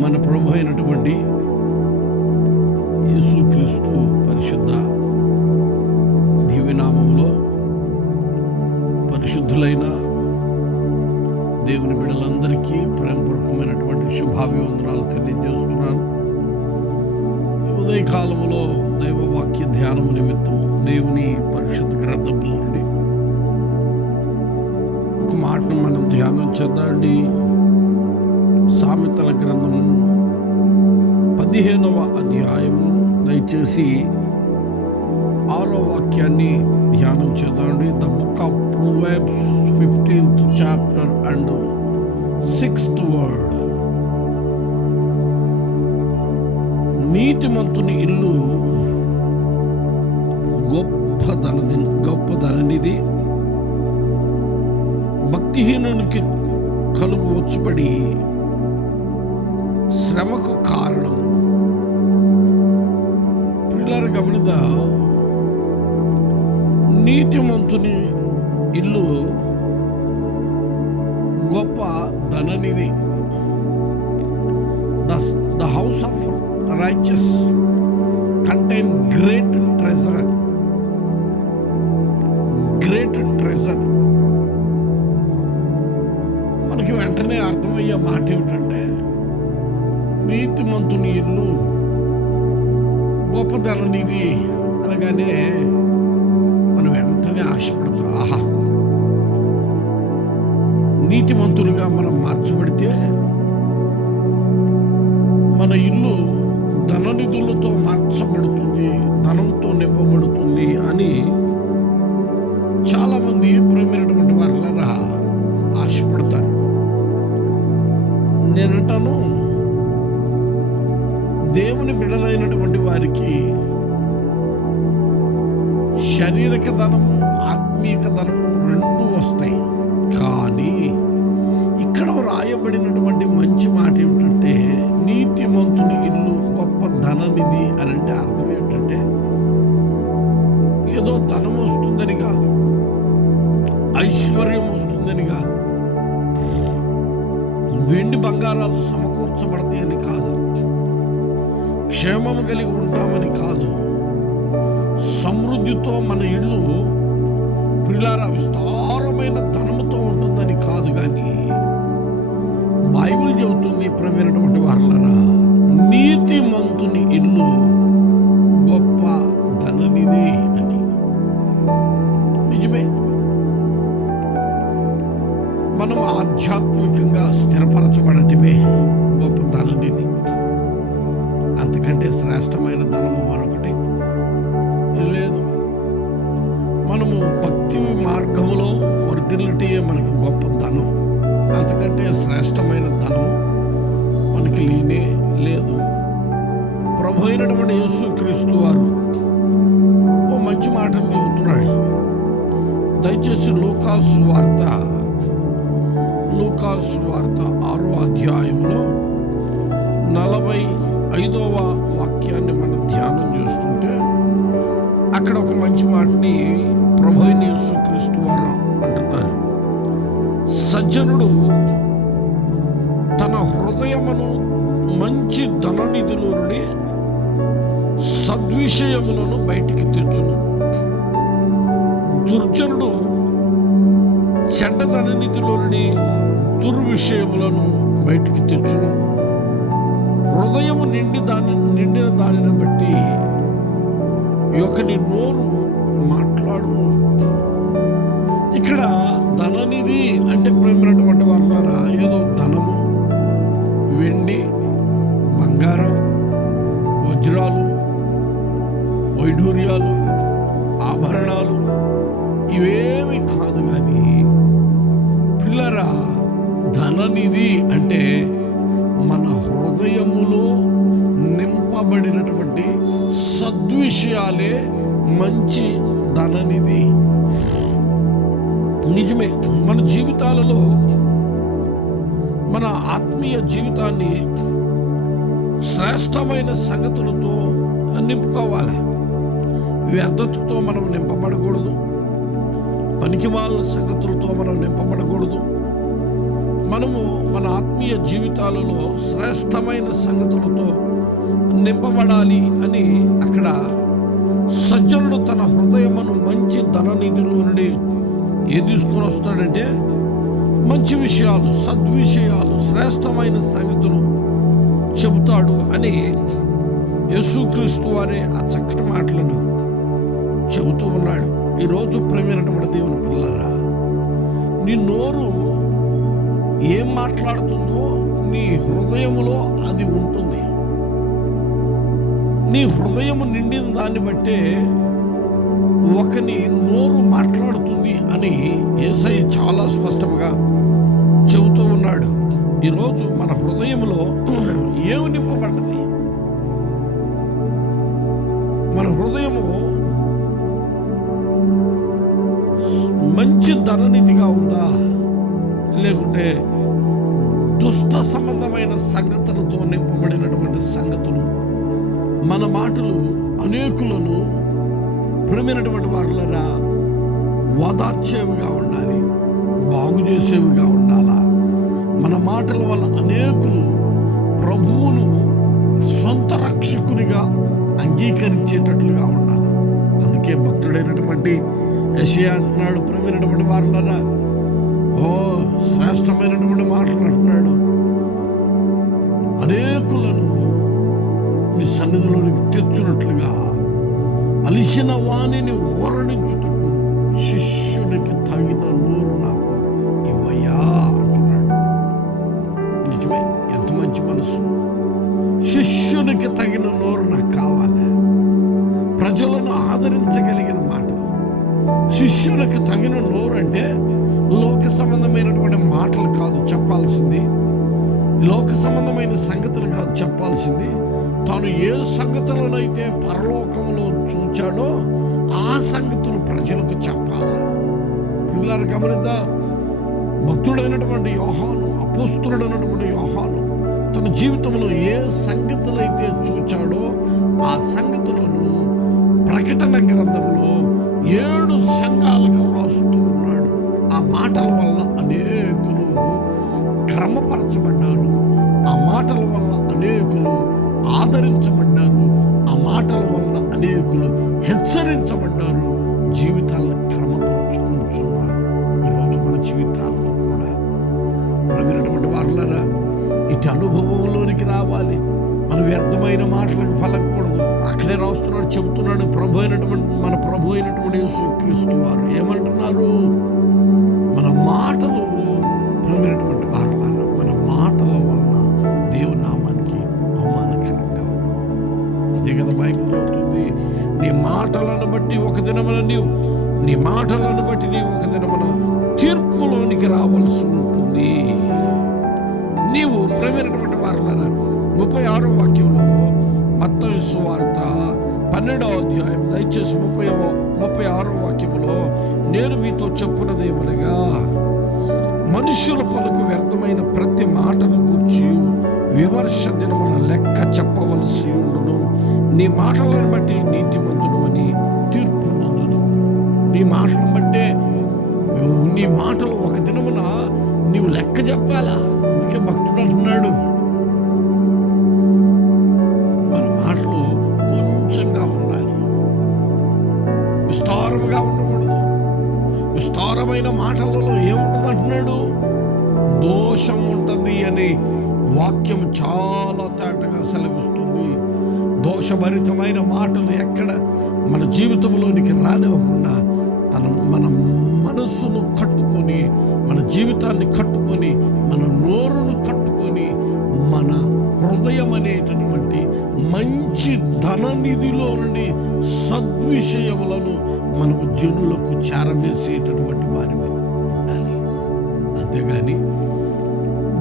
మన ప్రభు అయినటువంటి యేసుక్రీస్తు పరిశుద్ధ పదిహేనవ అధ్యాయము దయచేసి ఆరో వాక్యాన్ని ధ్యానం చేద్దామండి. The book of proverbs fifteenth chapter and sixth word. నీతిమంతుని ఇల్లు గొప్ప ధనది గొప్ప ధననిది భక్తిహీనునికి కలుగు వచ్చుపడి శ్రమ నీతిమంతుని ఇల్లు గొప్ప ధననిధి. The the house of riches contain great treasure అర్థం ఏంటంటే ఏదో ధనం వస్తుందని కాదు ఐశ్వర్యం వస్తుందని కాదు వెండి బంగారాలు సమకూర్చబడతాయని కాదు క్షేమం కలిగి ఉంటామని కాదు సమృద్ధితో మన ఇల్లు ప్రిలార విస్తారమైన ధనముతో ఉంటుందని కాదు కానీ బైబిల్ చెబుతుంది ప్రవీణటువంటి వారులరా నీతిమంతుని ఇల్లు మనం ఆధ్యాత్మికంగా స్థిరపరచబడటమే గొప్ప ధననిది అంతకంటే శ్రేష్టమైన ధనము మరొకటి లేదు. మనము భక్తి మార్గములో వర్ధిల్లటే మనకు గొప్ప ధనం. అంతకంటే శ్రేష్టమైన ధనము మనకి లేనే లేదు. ప్రభు అయినటువంటి యేసు క్రీస్తు వారు ఓ మంచి మాటను చెబుతున్నాడు. దయచేసి లోకాసు వార్త లూకాసు వార్త ఆరో అధ్యాయంలో నలభై ఐదవ వాక్యాన్ని మనం ధ్యానం చేస్తుంటే అక్కడ ఒక మంచి మాటని ప్రభు అయిన యేసుక్రీస్తు వారు అంటున్నారు. సజ్జనుడు తన హృదయమును మంచి ధననిధిలో నుండి సద్విషయములను మన ఆత్మీయ జీవితాన్ని శ్రేష్టమైన సంగతులతో నింపుకోవాలి. వ్యర్థతతో మనం నింపబడకూడదు. పనికి వాళ్ళ సంగతులతో మనం నింపబడకూడదు. మనము మన ఆత్మీయ జీవితాలలో శ్రేష్టమైన సంగతులతో నింపబడాలి అని అక్కడ సజ్జనుడు తన హృదయమును మంచి ధననిధిలో నుండి ఏం తీసుకొని వస్తాడంటే మంచి విషయాలు సద్విషయాలు శ్రేష్టమైన సంగతులు చెబుతాడు అని యేసుక్రీస్తు వారే ఆ చక్కటి మాటలను చెబుతూ ఉన్నాడు. ఈరోజు ప్రేమైనటువంటి దేవుని పిల్లరా నీ నోరు ఏం మాట్లాడుతుందో నీ హృదయములో అది ఉంటుంది. నీ హృదయము నిండిన దాన్ని బట్టే ఒకని నోరు మాట్లాడుతుంది అని ఏసై చాలా స్పష్టంగా చెబుతూ ఉన్నాడు. ఈరోజు మన హృదయంలో ఏమి నింపబడ్డది? మన హృదయము మంచి ధననిధిగా ఉందా? లేకుంటే దుష్ట సంబంధమైన సంగతులతో నింపబడినటువంటి సంగతులు? మన మాటలు అనేకులను ప్రేమైనటువంటి వారులరా. ఓదార్చేవిగా ఉండాలి. బాగు చేసేవిగా ఉండాలా. మన మాటల వల్ల అనేకులు ప్రభువును సొంత రక్షకునిగా అంగీకరించేటట్లుగా ఉండాలి. అందుకే భక్తుడైనటువంటి యషియా అంటున్నాడు ప్రేమైనటువంటి వారులరా. ఓ శ్రేష్టమైనటువంటి మాటలు అంటున్నాడు. అనేకులను నీ సన్నిధిలోనికి తెచ్చున్నట్లుగా అలిసిన వాణిని వర్ణించుటకు శిష్యునికి తగిన నోరు నాకు ఇవయ్యా అంటున్నాడు. నిజమే ఎంత మంచి మనసు. శిష్యునికి తగిన నోరు నాకు కావాలి. ప్రజలను ఆదరించగలిగిన మాటలు. శిష్యులకు తగిన నోరు అంటే లోక సంబంధమైనటువంటి మాటలు కాదు చెప్పాల్సింది. లోక సంబంధమైన సంగతులు కాదు చెప్పాల్సింది. తాను ఏ సంగతులనైతే పరలోకంలో చూచాడో ఆ సంగతులు ప్రజలకు చెప్పాలి? పిల్లలు గమనిద్దా? భక్తుడైనటువంటి యోహాను అపుస్తుడైనటువంటి యోహాను తన జీవితంలో ఏ సంగతులైతే చూచాడో ఆ సంగతులను ప్రకటన గ్రంథంలో ఏడు సంఘాలకు రాస్తూ ఉన్నాడు. ఆ మాటల వల్ల అనేకులు క్రమపరచబడ్డారు. ఆ మాటల వల్ల అనేకులు ఆదరించబడ్డారు. ఆ మాటల వల్ల అనేకులు హెచ్చరించబడ్డారు. జీవితాలను క్రమపరుచుకుంటున్నారు. ఈరోజు మన జీవితాల్లో కూడా ప్రవీణటువంటి వారులరా ఇటు అనుభవంలోనికి రావాలి. మన వ్యర్థమైన మాటలకు ఫలకూడదు అక్కడే రాస్తున్నాడు చెబుతున్నాడు ప్రభు అయినటువంటి మన ప్రభు అయినటువంటి యేసుక్రీస్తు వారు. ఏమంటున్నారు? మన మాటలు నీవు నీ మాటలను బట్టి నీవు ఒక దినమున తీర్పులోనికి రావాల్సి ఉంటుంది. నీవు ప్రేమైనటువంటి వారులరా ముప్పై ఆరో వాక్యంలో మత్త సువార్త పన్నెండవ అధ్యాయం దయచేసి ముప్పై ముప్పై ఆరో వాక్యంలో నేను మీతో చెప్పున్నదేమనగా మనుషుల పలుకు వ్యర్థమైన ప్రతి మాటను కూర్చి విమర్శ దినమున లెక్క చెప్పవలసి ఉండును. నీ మాటలను బట్టి నీతిమంతుడు అని నీ మాటలను బట్టే నీ మాటలు ఒక దినమున నీవు లెక్క చెప్పాలా? అందుకే భక్తుడు అంటున్నాడు. మన మాటలు కొంచెంగా ఉండాలి. విస్తారముగా ఉండకూడదు. విస్తారమైన మాటలలో ఏముంటుంది అంటున్నాడు? దోషం ఉంటుంది అని వాక్యం చాలా తేటగా సెలవిస్తుంది. దోషభరితమైన మాటలు ఎక్కడ మన జీవితంలోనికి రానివ్వకుండా తన మన మనస్సును కట్టుకొని మన జీవితాన్ని కట్టుకొని మన నోరును కట్టుకొని మన హృదయం అనేటటువంటి మంచి ధన నిధిలో నుండి సద్విషయములను మనము జనులకు చేరవేసేటటువంటి వారిని ఉండాలి. అంతేగాని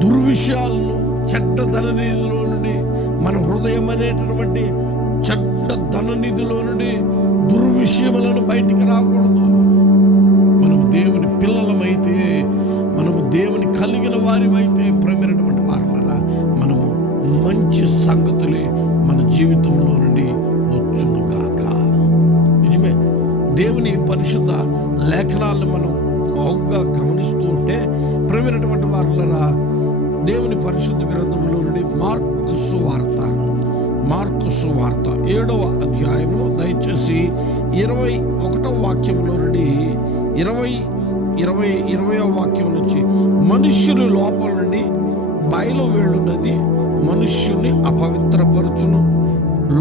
దుర్విషయాలను చెడ్డ ధననిధిలో నుండి మన హృదయం అనేటటువంటి చెడ్డ ధననిధిలో నుండి దుర్విషయములను బయటికి రాకూడదు. దేవుని పిల్లలమైతే మనము దేవుని కలిగిన వారిమైతే ప్రమినటువంటి వారులరా మనము మంచి సంగతులే మన జీవితంలో నుండి వచ్చునుగాక నిజమే దేవుని పరిశుద్ధ లేఖనాలను మనం బాగుగా గమనిస్తూ ఉంటే ప్రమినటువంటి వారులరా దేవుని పరిశుద్ధ గ్రంథములో నుండి మార్కు సువార్త మార్కు సువార్త ఏడవ అధ్యాయము దయచేసి ఇరవై ఒకటవ వాక్యంలో నుండి ఇరవై ఇరవై ఇరవయో వాక్యం నుంచి మనుష్యులు లోపల నుండి బయలు వెళ్ళున్నది మనుష్యుని అపవిత్రపరచును.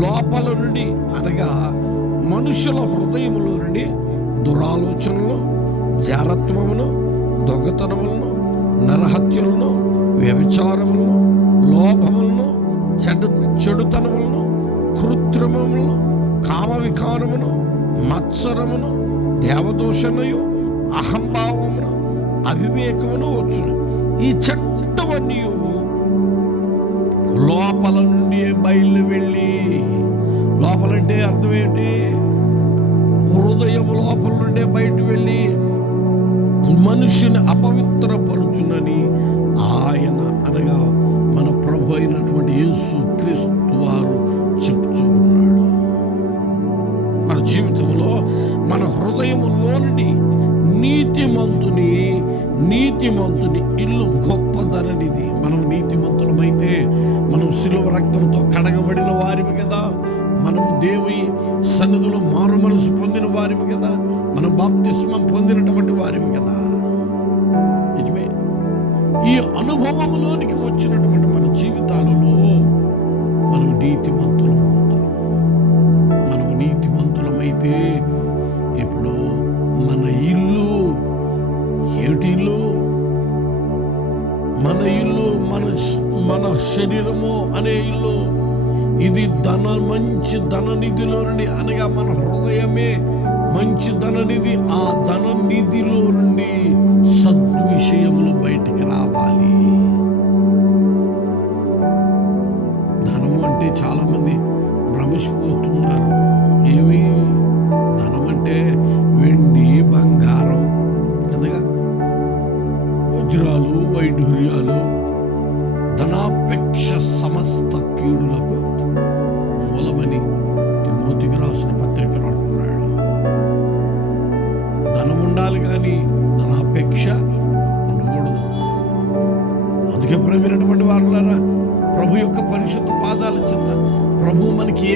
లోపల నుండి అనగా మనుషుల హృదయములో నుండి దురాలోచనలు జారత్వమును దొంగతనములను నరహత్యలను వ్యభిచారములను లోభములను చెడు చెడుతనములను కృత్రిమములను కామ వికారమును మత్సరమును దేవదోషణయు అహంభావమును అవివేకమును వచ్చును. ఈ చట్టవన్నీ లోపల నుండి బయలు వెళ్ళి లోపలంటే అర్థం ఏంటి హృదయం లోపల నుండే బయట వెళ్ళి మనుషుని అపవిత్రపరుచునని సన్నిధిలో మారు మనసు పొందిన వారిమి కదా. మనం బాప్తిస్మం పొందినటువంటి వారిమి కదా. నిజమే. ఈ అనుభవంలోనికి వచ్చినటువంటి మన జీవితాలలో మనం నీతిమంతులం అవుతాం. మనం నీతిమంతులమైతే ఇప్పుడు మన ఇల్లు ఏమిటి ఇల్లు? మన ఇల్లు మన మన శరీరము అనే ఇల్లు ఇది ధన మంచి ధన నిధిలో నుండి అనగా మన హృదయమే మంచి ధన నిధి ఆ ధన నిధిలో నుండి సద్విషయములు బయటికి రా.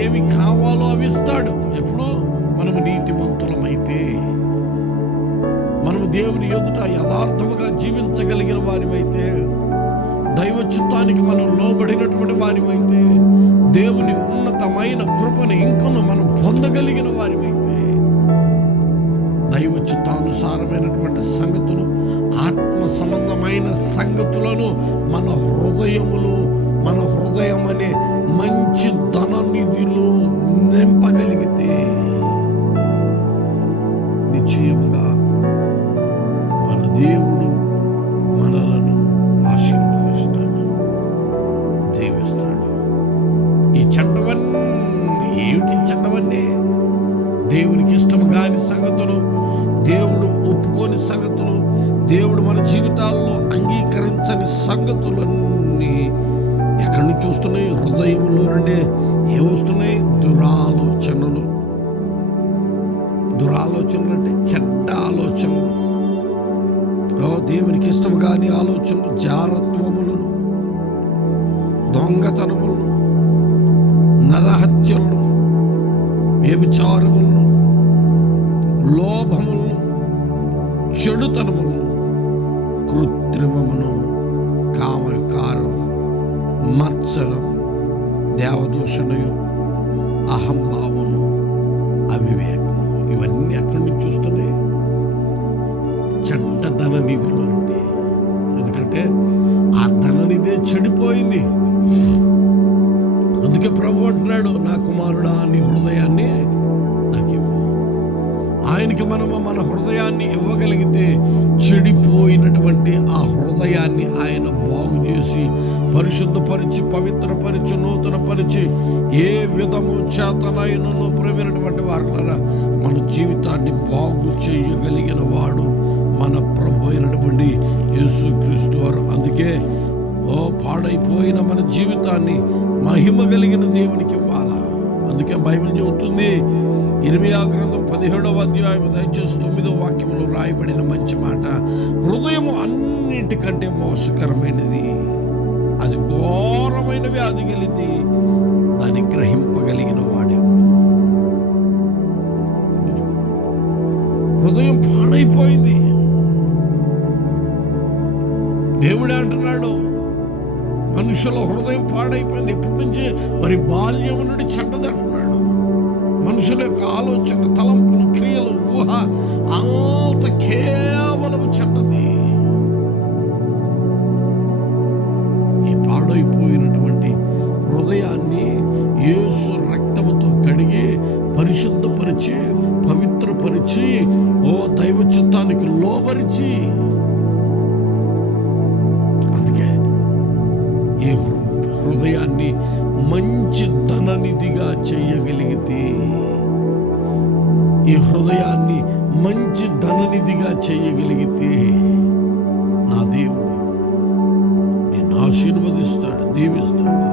ఏవి కావాలో అవి ఇస్తాడు. ఎప్పుడు మనము నీతిమంతులమైతే మనము దేవుని ఎదుట యథార్థముగా జీవించగలిగిన వారిమైతే దైవ చిత్తానికి మనం లోబడినటువంటి వారిమైతే దేవుని ఉన్నతమైన కృపను ఇంకను మనం పొందగలిగిన వారిమైతే దైవ చిత్తానుసారమైనటువంటి సంగతులు ఆత్మ సంబంధమైన సంగతులను మన హృదయములో మన ఉదయం అనే మంచి ధన నిధిలో నింపగలిగితే నిశ్చయముగా మన దేవుడు దొంగతనములను నరహత్యలను వ్యభిచారములను లోభములను చెడుతనములను ఆయనకి మనము మన హృదయాన్ని ఇవ్వగలిగితే చెడిపోయినటువంటి ఆ హృదయాన్ని ఆయన బాగు చేసి పరిశుద్ధపరిచి పవిత్రపరిచి నూతనపరిచి ఏ విధము చేతనైనను ప్రవీణటువంటి వారులరా మన జీవితాన్ని బాగు చేయగలిగిన వాడు మన ప్రభు అయినటువంటి యేసుక్రీస్తు వారు. అందుకే ఓ పాడైపోయిన మన జీవితాన్ని మహిమ కలిగిన దేవునికి ఇవ్వాలి? అందుకే బైబిల్ చెబుతుంది. ఇరవై గ్రంథం పదిహేడవ అధ్యాయం దయచేసి తొమ్మిదో వాక్యంలో రాయబడిన మంచి మాట. హృదయం అన్నింటికంటే మోసకరమైనది. అది ఘోరమైన వ్యాధి కలిగింది దాన్ని గ్రహింపగలిగిన వాడేవాడు? హృదయం పాడైపోయింది. దేవుడే అంటున్నాడు మనుషుల హృదయం పాడైపోయింది. ఇప్పటి నుంచి మరి బాల్యం నుండి చెడ్డదంట మనుషుల యొక్క ఆలోచన తలంపులు క్రియలు ఊహ అంత కేవలం చెడ్డది. ఈ పాడైపోయినటువంటి హృదయాన్ని యేసు రక్తముతో కడిగి పరిశుద్ధపరిచి పవిత్రపరిచి ఓ దైవ చిత్తానికి లోబరిచి అందుకే ఈ హృదయాన్ని మంచి ధననిధిగా చేయ చేయగలిగితే నా దేవుడు నిన్ను ఆశీర్వదిస్తాడు దీవిస్తాడు.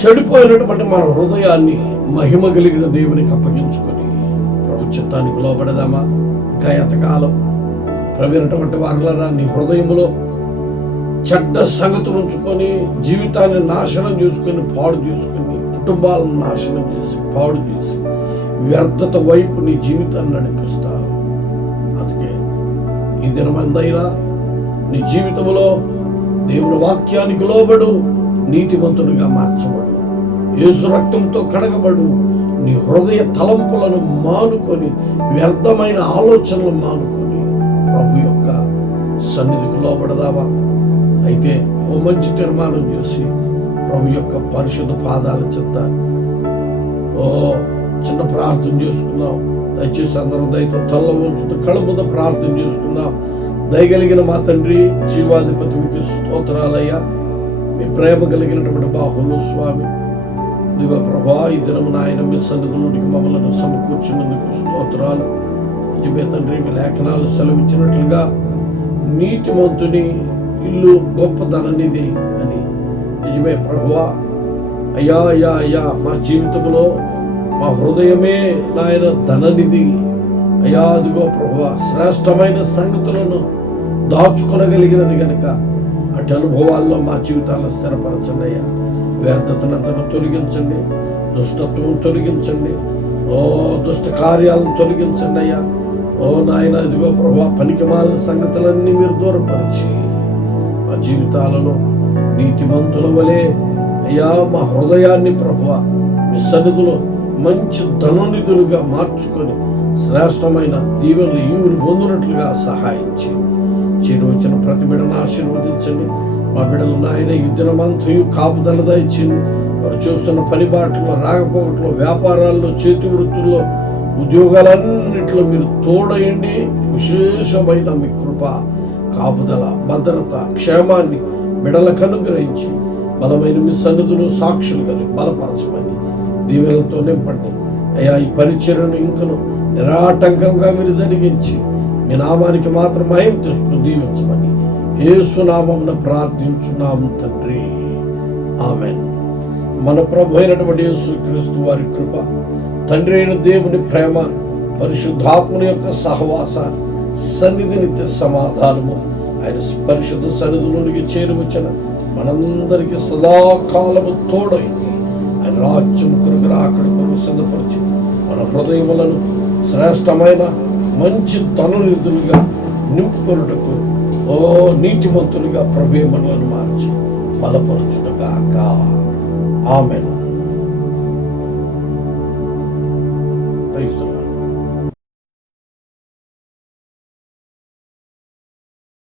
చెడిపోయినటువంటి మన హృదయాన్ని మహిమ కలిగిన దేవునికి అప్పగించుకొని ప్రభుత్వానికి లోపడదామా ఇంకా ఎంతకాలం? ప్రవీణటువంటి వారులరా నీ హృదయములో చెడ్డ సంగతి ఉంచుకొని జీవితాన్ని నాశనం చేసుకొని పాడు చేసుకొని కుటుంబాలను నాశనం చేసి పాడు చేసి వ్యర్థత వైపు నీ జీవితాన్ని నడిపిస్తాను ఈ దినమందైనా నీ జీవితంలో దేవుని వాక్యానికి లోబడు నీతిమంతునిగా మార్చబడు. యేసు రక్తంతో కడగబడు నీ హృదయ తలంపులను మానుకొని వ్యర్థమైన ఆలోచనలు మానుకొని ప్రభు యొక్క సన్నిధికి లోబడదావా? అయితే ఓ మంచి తీర్మానం చేసి ప్రభు యొక్క పరిశుద్ధ పాదాల చెత్త ఓ చిన్న ప్రార్థన చేసుకుందాం. దయచేసి అందరం దయతో తల్ల ఉంచుతూ కళ్ళ ముందు ప్రార్థన చేసుకుందాం. దయగలిగిన మా తండ్రి జీవాధిపతి మీకు స్తోత్రాలయ్యా. మీ ప్రేమ కలిగినటువంటి బాహులు స్వామి. ఇదిగో ప్రభా ఈ దినము నాయన మీ సన్నిధిలోనికి మమ్మల్ని సమకూర్చినందుకు స్తోత్రాలు. నిజమే తండ్రి మీ లేఖనాలు సెలవిచ్చినట్లుగా నీతిమంతుని ఇల్లు గొప్పదననిది అని. నిజమే ప్రభువా అయ్యా అయ్యా అయ్యా మా జీవితంలో మా హృదయమే నాయన ధననిధి. అయ్యా అదిగో ప్రభువా శ్రేష్టమైన సంగతులను దాచుకొనగలిగినది కనుక అటు అనుభవాల్లో మా జీవితాలను స్థిరపరచండి అయ్యా. వ్యర్థతనంతను తొలగించండి దుష్టత్వం తొలగించండి ఓ దుష్ట కార్యాలను తొలగించండి అయ్యా. ఓ నాయన ఇదిగో ప్రభా పనికిమాలిన సంగతులన్నీ మీరు దూరపరిచి మా జీవితాలను నీతిమంతుల వలె అయ్యా మా హృదయాన్ని ప్రభువ మీ సన్నిధిలో మంచి ధననిధులుగా మార్చుకొని శ్రేష్టమైన దీవెనలు ఈవులు పొందినట్లుగా సహాయం చేయండి చేరు వచ్చిన ప్రతి బిడ్డను ఆశీర్వదించండి. మా బిడ్డలు నాయన ఈ దినమంతయు కాపుదల దయచింది వారు చూస్తున్న పని బాటలో రాకపోకట్లో వ్యాపారాల్లో చేతి వృత్తుల్లో ఉద్యోగాలన్నింటిలో మీరు తోడయండి. విశేషమైన మీ కృప కాపుదల భద్రత క్షేమాన్ని బిడలకు అనుగ్రహించి బలమైన మీ సన్నిధిలో సాక్షులు కలిగి బలపరచమని దీవెనలతో నింపండి. అయ్యా ఈ పరిచయను ఇంకను నిరాటంకంగా మీరు జరిగించి మీ నామానికి మాత్రం మయం తెచ్చుకుని దీవించమని ఏసునామం ప్రార్థించున్నాము తండ్రి. ఆమెన్. మన ప్రభు అయినటువంటి యేసుక్రీస్తు వారి కృప తండ్రి అయిన దేవుని ప్రేమ పరిశుద్ధాత్ముని యొక్క సహవాస సన్నిధి నిత్య సమాధానము ఆయన పరిశుద్ధ సన్నిధిలోనికి చేరువచ్చిన మనందరికీ సదాకాలము తోడైంది. ఆయన రాజ్యం కొరకు రాకడ కొరకు సిద్ధపరిచి. మన హృదయములను శ్రేష్టమైన మంచి ధననిధులుగా నింపుకొనుటకు ఓ నీతిమంతులుగా ప్రభే మనలను మార్చి. బలపరచునుగాక ఆమెను.